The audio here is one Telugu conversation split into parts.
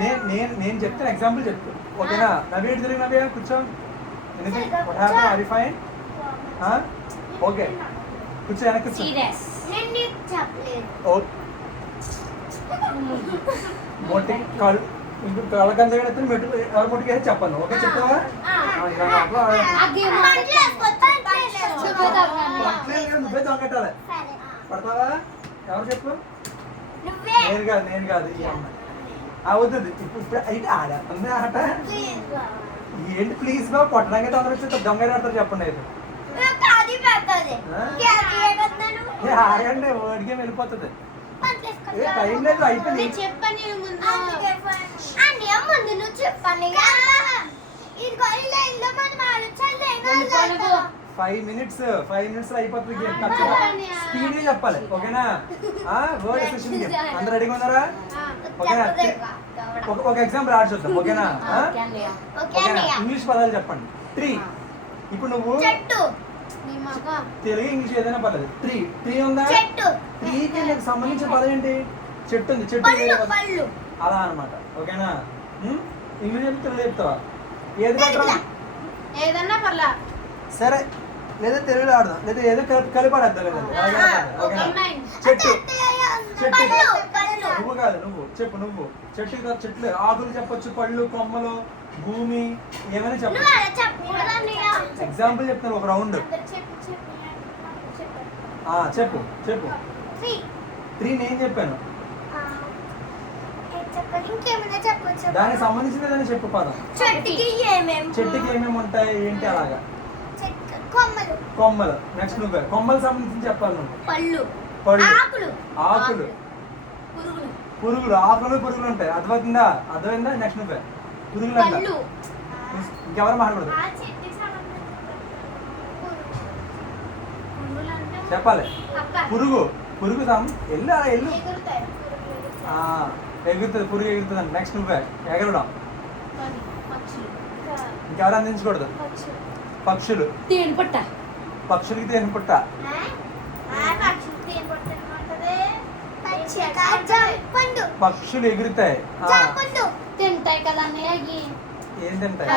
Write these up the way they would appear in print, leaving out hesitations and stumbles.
నేను చెప్తాను ఎగ్జాంపుల్ చెప్తాను ఓకేనా. నవ్య ఏంటి తెలియదు నవ్య కూర్చో. Anything what happen or you fine? Okay కూర్చో వెనక్కి కూర్చో. మోటి కాళ్ళు కళ్ళకంద మెట్టు ఎవరు మొట్టికి చెప్పాను. ఓకే చెప్తావా? నువ్వే దొంగట్టాలి. పడతావా? ఎవరు చెప్పు? నేను కాదు ఈ అమ్మాయి అవుతుంది. ఇప్పుడు అయితే ఆడుతుంది ఆట ఏంటి ప్లీజ్ గా కొట్టడానికి తొందర వచ్చి దొంగ ఆడతారు చెప్పండి. అయితే ఆగండి ఓడికే వెళ్ళిపోతుంది. టైం లేదు అయిపోయింది. 5 minutes అయిపోతుంది గేమ్. స్పీడ్ చెప్పాలి ఓకేనా. వర్డ్ అసోసియేషన్ గేమ్ అందరు రెడీగా ఉన్నారా? ఓకేనా. ఒక ఎగ్జాంపుల్ ఆడి చూద్దాం ఓకేనా. ఓకేనా ఇంగ్లీష్ పదాలు చెప్పండి. 3 ఇప్పుడు నువ్వు తెలుగు ఇంగ్లీష్ ఏదైనా పర్లేదు. 3 ఉందా? 3కి నీకు సంబంధించిన పదం ఏంటి? చెట్టు ఉంది. చెట్టు అలా అనమాట ఓకేనా. ఇంగ్లీష్ చెప్తే తెలుగు చెప్తావా? ఏదన్నా పర్లా సరే లేదా తెలుగులో ఆడదాం లేదా ఏదో కలిపి ఆడద్దాం. ఓకేనా. చెట్టు నువ్వు కాదు నువ్వు చెప్పు. నువ్వు చెట్లు ఆకులు చెప్పొచ్చు, పళ్ళు, కొమ్మలు, భూమి ఏమైనా చెప్పు. ఎగ్జాంపుల్ చెప్తాను ఒక రౌండ్. చెప్పు 3 నేను చెప్పాను. దానికి సంబంధించిన ఏదైనా చెప్పు పదం. చెట్టుకి ఏమేమి ఉంటాయి ఏంటి అలాగా. కొమ్మలు నెక్స్ట్ నువ్వే కొమ్మలు సంబంధించి చెప్పాలి నువ్వు. పళ్ళు ఆకులు పురుగులు ఆకులు పురుగులు ఉంటాయి. అర్థమైందా? నెక్స్ట్ నువ్వే పురుగులు అంట. ఇంకెవరు మాట్లాడదు చెప్పాలి. పురుగు ఎల్లు ఎగురుతుంది. పురుగు ఎగురుతుంది అంట. నెక్స్ట్ నువ్వే ఎగరడం. ఇంకెవరు అందించకూడదు. పక్షులకి తేనె పుట్ట. పక్షులు ఎగురుతాయి. ఏం తింటాయి?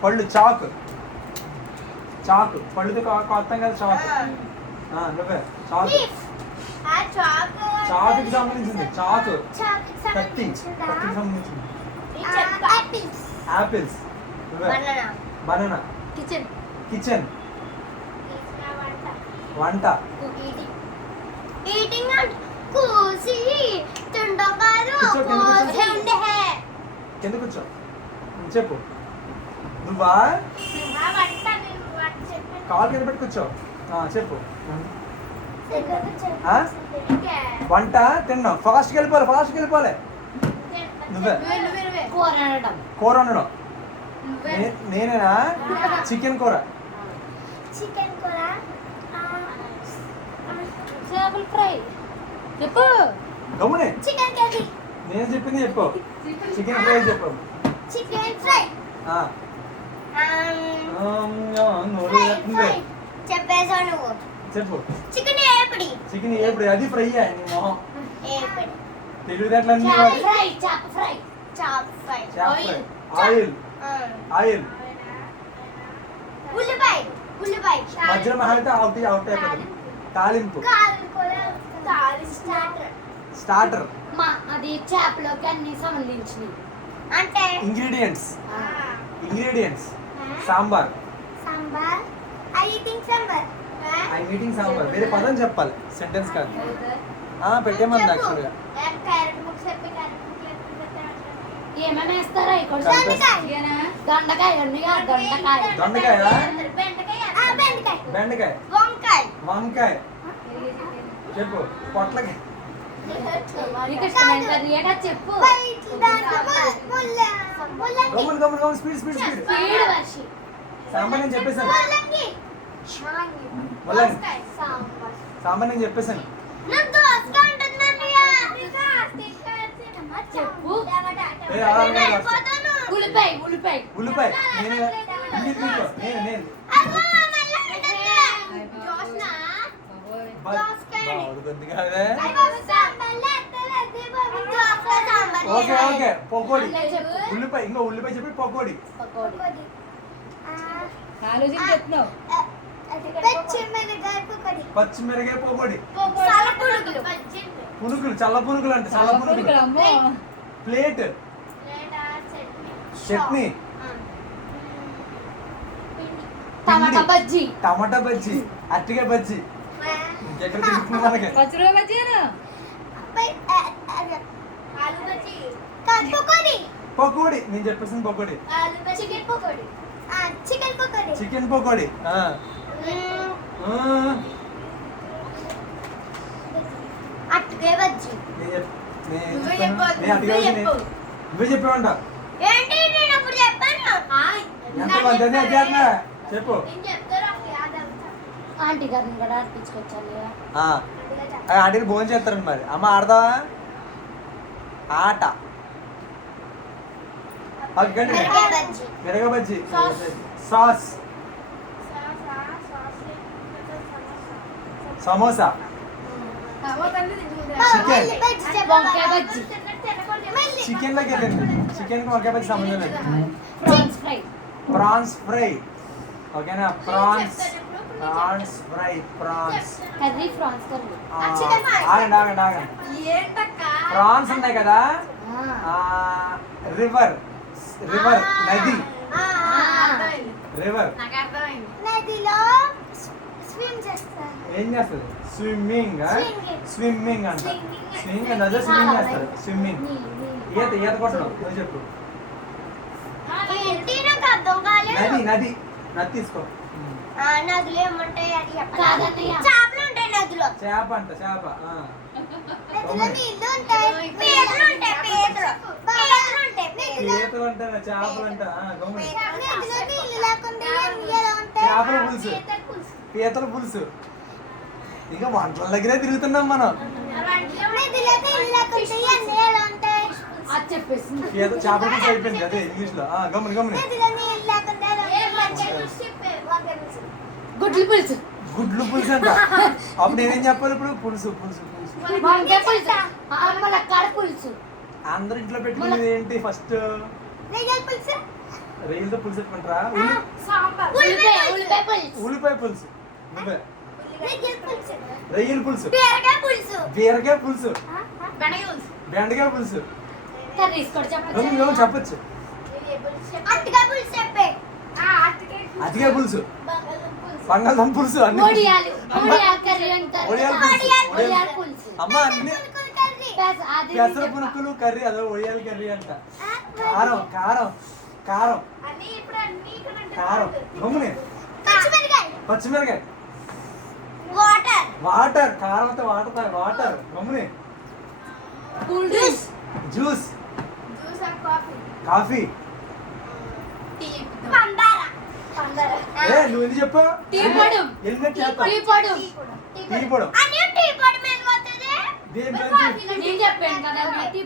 పళ్ళు చాకు పళ్ళుతో కొత్తం కదా చాకు. నువ్వే చాకుకి సంబంధించింది. కత్తికి సంబంధించింది. యాపిల్స్. బనానా. కిచెన్ వంట. కింద కూర్చో చెప్పు. నువ్వా కాలు కింద పెట్టి కూర్చో చెప్పు. వంట తిన్నాం. ఫాస్ట్కి వెళ్ళిపోవాలి. నువ్వే కూర వండడం. నేనేనా? చికెన్ కూర. చెప్పు. గమ్మునే నేను చెప్పింది చెప్పు. చికెన్ ఫ్రై చెప్పు. చెప్పు. చికెన్ ఏపుడి అది ఫ్రై తెలివితేటలన్నీ. ఆయిల్ మధ్యలో మహాయితే అవుట్ అయిపోతుంది. తాలింపు. స్టార్టర్ అది చేపలోకి అన్ని సంబంధించినవి. అంటే ingredients. Sambar. I eating sambar. వేరే పదం చెప్పాలి సెంటెన్స్ కాదు. పెట్టేమన్నా యాక్చువల్గా ఏమేమి వేస్తారా? బెండకాయ. వంకాయ. చెప్పు. పొట్లకి చెప్పు. స్పీడ్. సాంబార్ నేను చెప్పేసాను. సాంబార్ నేను చెప్పేసాను. ఉల్లిపాయ. Okay okay pakodi. అన్నయ్య చెప్పు. ఉల్లిపాయ ఇంకో ఉల్లిపాయ చెప్పి పకోడీ. పకోడీ. ఆలోచించి చెప్తున్నావు. పచ్చిమిరకాయ పకోడీ. పునుగులు. పునుకులు చల్ల పునుకులు అంటే చల్ల పునుకులు. అమ్మో ప్లేట్ చట్నీ. టమాటా బజ్జీ. టమాటా బజ్జీ. అరటికాయ బజ్జీ. ఎక్కడ తింటున్నావు మనకి? పచ్చిమిరపకాయ బజ్జీనా? పకోడీ నేను చెప్పేసింది పకోడీ. చికెన్ పకోడీ. అట్టుకాయ బజ్జీ. నువ్వే చెప్పావంట. ఏంటి నేను అప్పుడు చెప్పాను. ఎంత మంది అధ్యాత్మ చెప్పు. ఆంటీ గారిని కూడా ఆడిపించుకొచ్చాను కదా. ఆంటీని భోజనం చేస్తారండి మరి. అమ్మ ఆడదావా ఆట? మిరగ బజ్జీ. సాస్. సమోసా. వంకాయ బజ్జీ. చికెన్ లోకి వెళ్ళింది. చికెన్ కి వంకాయ బజ్జీ సంబంధం లేదు. Prawns fry. Prawns fry. ఓకేనా? Prawns fry. Prawns. Curry prawns curry. ఆగండి ఆగండి ఆగండి. ప్రాన్స్ ఉన్నాయి కదా. రివర్ నది. రివర్ నదిలో స్విమ్ చేస్తారు. ఏం చేస్తుంది? స్విమ్మింగ్. స్విమ్మింగ్ అంట. స్విమ్మింగ్ నదిలో స్విమ్మింగ్ చేస్తారు. స్విమ్మింగ్. ఈత కొట్టడం. నువ్వు చెప్పు. ఏంటి నాకు అర్థం కాలేదు. నది నది తీసుకో. నదిలో ఏముంటాయి అది చెప్పండి. చేపలు ఉంటాయి నదిలో. చేప అంట. చేప. నదిలో నీళ్లు ఉంటాయి. పీతలు ఉంటాయి. పీతలు ఉంటాయి. పీతలు అంటారా? చేపలు అంట. నదిలో నీళ్లు లేకుండా ఎలా ఉంటాయి? చేపల పులుసు. పీతల పులుసు. ఇంకా వంటల దగ్గరే తిరుగుతున్నాం మనం. నదిలో నీళ్లు లేకుండా అన్ని ఎలా ఉంటాయి? అది చెప్పేసింది. చేపల పులుసు అయిపోయింది అదే ఇంగ్లీష్ లో. గమని నదిలో నీళ్లు లేకుండా గుడ్లు పులుసు. గుడ్లు పులుసు అంట. అప్పుడు నేనేం చెప్పాలి ఇప్పుడు? పులుసు పులుసు పులుసు. వంకాయ పులుసు. ములక్కాడ పులుసు. అందరు ఇంట్లో పెట్టుకునేది ఏంటి ఫస్ట్? రొయ్యల పులుసు. రొయ్యలతో పులుసు పెట్టుకుంటారా? ఉల్లిపాయ పులుసు. ఉల్లిపాయ పులుసు. రొయ్యల పులుసు. రొయ్యల పులుసు. బీరకాయ పులుసు. బీరకాయ పులుసు. బెండకాయ పులుసు. బెండకాయ పులుసు. కర్రీస్ కూడా చెప్పొచ్చు. చెప్పచ్చు. అరటికాయ పులుసు చెప్పే. అతికాయ పులుసు. బంగాళదుంప పులుసు. అన్ని ఒడియాలు కర్రీ అంటారు. ఒడియాల పులుసు. అమ్మ అన్ని పెసర పునుకులు కర్రీ. అదో ఒడియాల కర్రీ అంట. కారం కారం కారం కారం. గమ్ముని. పచ్చిమిరకాయ. వాటర్. కారం అంతా వాటర్. వాటర్. గమ్ముని. జ్యూస్. కాఫీ. నువ్వు ఎందుకు చెప్పు? హెల్మెట్ చేస్తావు. టీ పొడి.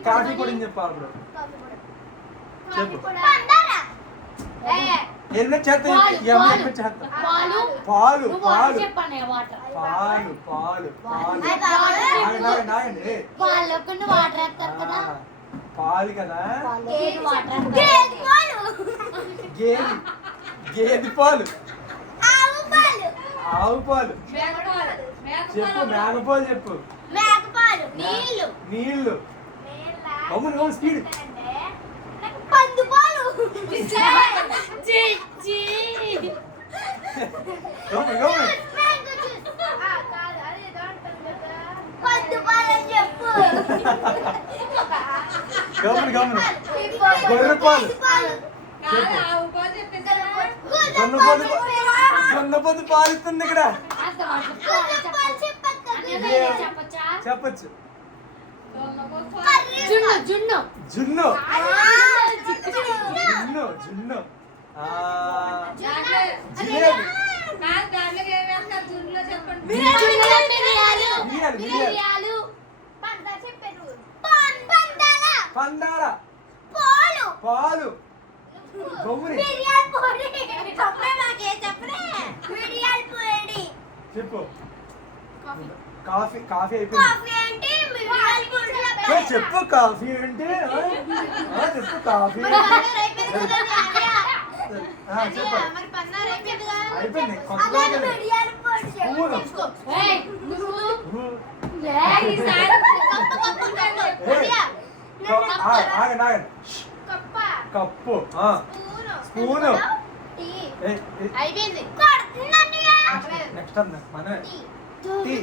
కాఫీ పొడి అని చెప్పాలి ఇప్పుడు. చెప్పు. హెల్మెట్ చేస్తా. హెల్మెట్ చేస్తా. పాలు పాలు పాలు పాలు పాలు. ఆగండి. వాటర్ వేస్తారు కదా. పాలు కదా. గేదె గేదె పాలు. ఆవు పాలు. చెప్పు. మేకపాలు చెప్పు. నీళ్లు. గమ్మును స్పీడ్. గమ్మును. గొర్రె పాలు. జొన్నపొద్దు పాలిస్తుంది ఇక్కడ. చెప్పచ్చు. జున్ను. జున్ను. జున్ను. జిలేబీ. పందాల. పాలు. గమ్ముని. చెప్పు. కాఫీ అయిపోయింది. చెప్పు కాఫీ అంటే చెప్పు కాఫీ చెప్పు అయిపోయింది కొత్త ఆగండి ఆగండి కప్పు స్పూను నెక్స్ట్ మనమే టీ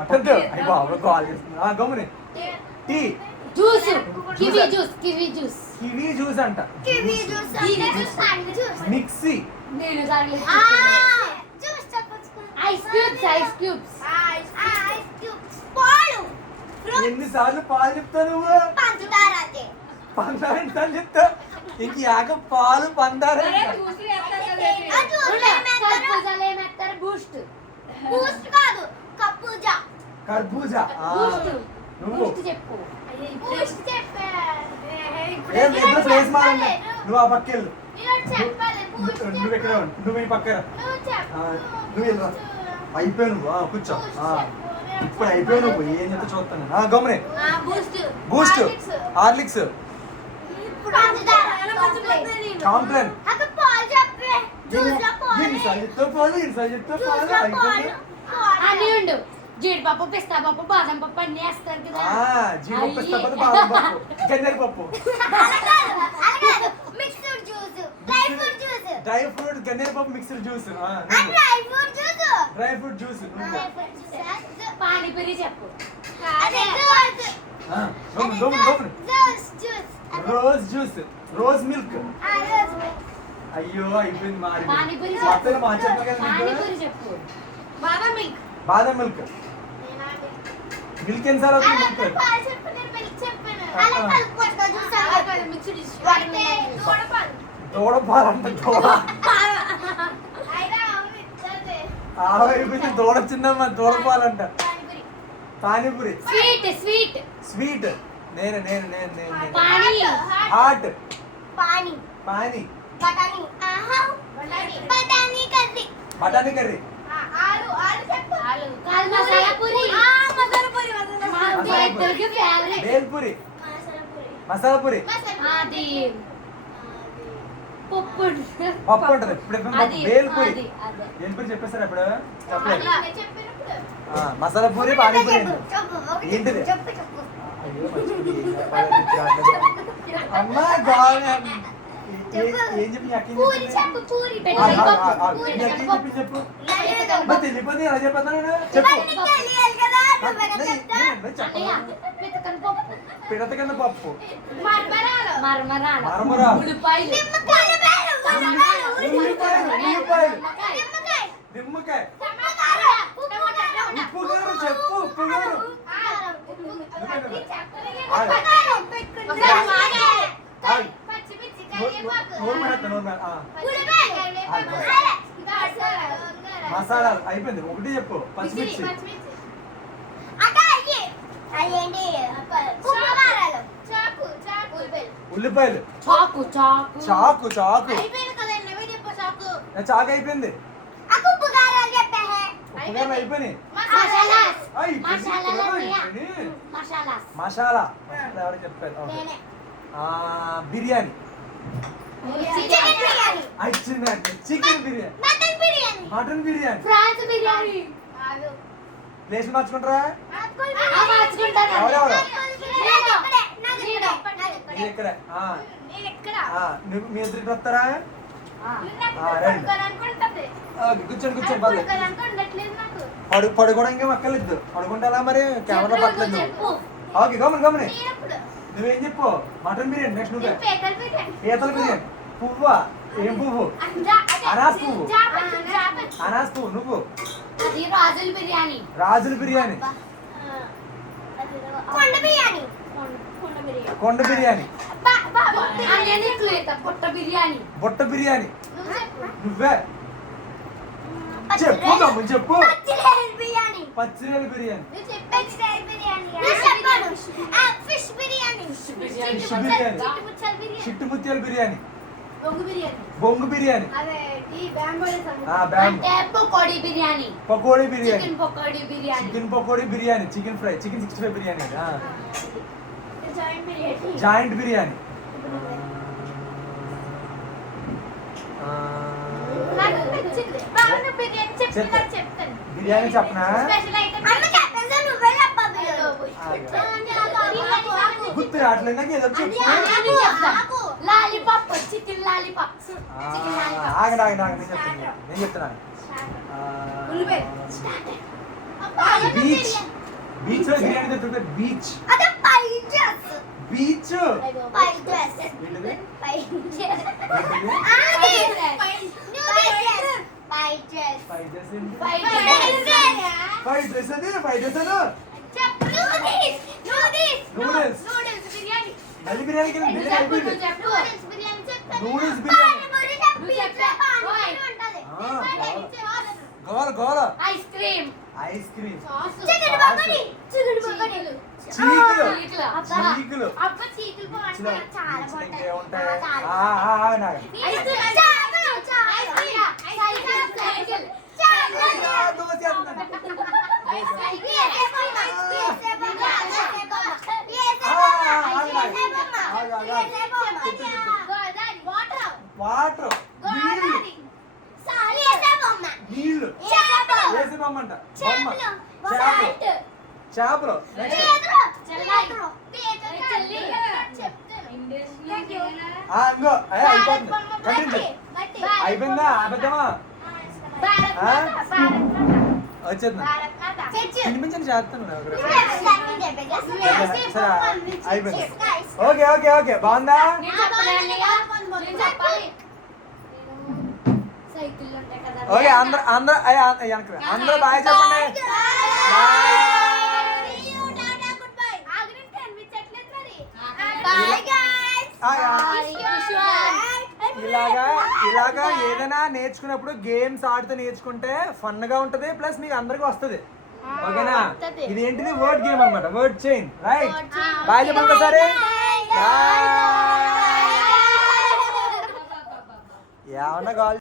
అట్టద్దు అయ్యి బాబు కాల్ చేస్తున్నా గమ్ముని టీ జ్యూస్ కివి జ్యూస్ అంట మిక్సీ నేను ఐస్ క్యూబ్స్ ఎన్నిసార్లు పాలు చెప్తా నువ్వు పందారు చెప్తా ఇంక యాక పాలు పందారు కర్బూజా నువ్వు ఏం ఇద్దరు ప్లేస్ మారండి నువ్వు ఆ పక్కెళ్ళు నువ్వు ఎక్కడ నువ్వు ఈ పక్కన నువ్వు వెళ్ళరా అయిపోయావు నువ్వు కూర్చో ఇప్పుడు అయిపోయావు నువ్వు ఏం చెప్తే చూస్తాను గమనే బూస్ట్ హార్లిక్స్ కాంప్లెన్ జీడిపప్పు పిస్తా పప్పు బాదం పప్పు అన్ని వేస్తారు కదా జీడిపప్పు పిస్తా పప్పు బాదం పప్పు గన్నేరు పప్పు డ్రై ఫ్రూట్ గన్నేరు పప్పు mixed juice dry fruit juice panipuri చెప్పు రోజ్ జ్యూస్ రోజ్ మిల్క్ అయ్యో అయిపోయింది పానీపూరి చెప్పు బాదం మిల్క్ మిల్క్ ఎన్నిసార్లు అవుతుంది దూడపాలు అంటే అయిపోయింది దూడ చిన్నమ్మ దూడపాలంట పానీపూరి స్వీట్ నేను హాట్ పానీ బఠానీ కర్రీ బేల్పూరి మసాలా పూరి పప్పు ఉంటది ఇప్పుడు బేల్పూరి బేల్పూరి చెప్పేస్తారు ఇప్పుడు మసాలా పూరి పానీపూరి ఏంటిది అమ్మా ఏం చెప్పి చెప్పు తెలియపోతే ఎలా చెప్పాను చెప్పు పిడత కింద పప్పు నిమ్మకాయ ఉప్పు గారు చెప్పు ఉప్పు గారు మసాలాలు అయిపోయింది ఒకటి చెప్పు పచ్చిమిర్చి ఉల్లిపాయలు చాకు చాకు అయిపోయింది అయిపోయినాయి మసాలా ఎవరు చెప్పారు biryani chicken biryani mutton biryani place మార్చుకుంటారా ఎవరెవరు ఇక్కడ మీ ఇద్దరికి వస్తారా కూర్చోండి పడుకోవడానికి అక్కర్లేదు పడుకుంటా మరి కెమెరా పట్టలేదు ఓకే గమని నువ్వేం చెప్పు మటన్ బిర్యానీ నెక్స్ట్ నువ్వే పీతల బిర్యానీ పువ్వా ఏం పువ్వు అనాస్ పువ్వు నువ్వు రాజుల బిర్యానీ కొండ బిర్యానీ బుట్ట బిర్యానీ నువ్వే చెప్పు చెప్పు పచ్చిరేలు బిర్యానీ చిట్టు ముత్యాల బిర్యానీ బొంగు బిర్యానీ అంటే pakodi biryani. Pakodi biryani, chicken pakodi biryani. Chicken pakodi biryani, chicken fry, chicken 65 biryani, joint biryani, biryani చెప్పనా? గుర్తు రావట్లేదు నాకు, ఏదో చెప్పు. Lollipop, chicken lollipop. ఆగండి ఆగండి ఆగండి, నేను చెప్తున్నాను. బీచ్, బీచ్ లో బిర్యానీ దొరుకుతుంది. బీచ్, బీచ్ ఫ్రైడ్ రైస్ అది, ఫ్రైడ్ రైస్ అను. నూడిల్స్, మళ్ళీ బిర్యానీ కింద బిర్యానీ అయిపోయింది. నూడిల్స్ బిర్యానీ, గోల గోల. ఐస్ క్రీమ్, ఐస్ క్రీమ్, చీకులు చీకులు, అప్ప చీకులు బాగుంటాయి, చాలా బాగుంటాయి. ఉంటాయి. వాటర్, నీళ్ళు, వేసి బొమ్మంట, బొమ్మ, చేపలు, ఇంకో అయిపోయింది. అయిపోయిందా? అబద్ధమా? వచ్చేద్దా? వినిపించండి, చేస్తాను. సరే అయిపోయింది. ఓకే ఓకే ఓకే, బాగుందా? ఓకే, అందరూ అందరూ అందరూ బాగా చెప్పండి. ఇలాగా ఇలాగా ఏదైనా నేర్చుకున్నప్పుడు గేమ్స్ ఆడితే నేర్చుకుంటే ఫన్ గా ఉంటది, ప్లస్ మీకు అందరికి వస్తది. ఓకేనా? ఇది ఏంటిది? వర్డ్ గేమ్ అన్నమాట, వర్డ్ చైన్. రైట్, బాయ్ చెప్పండి ఒకసారి. ఏమన్నా కాల్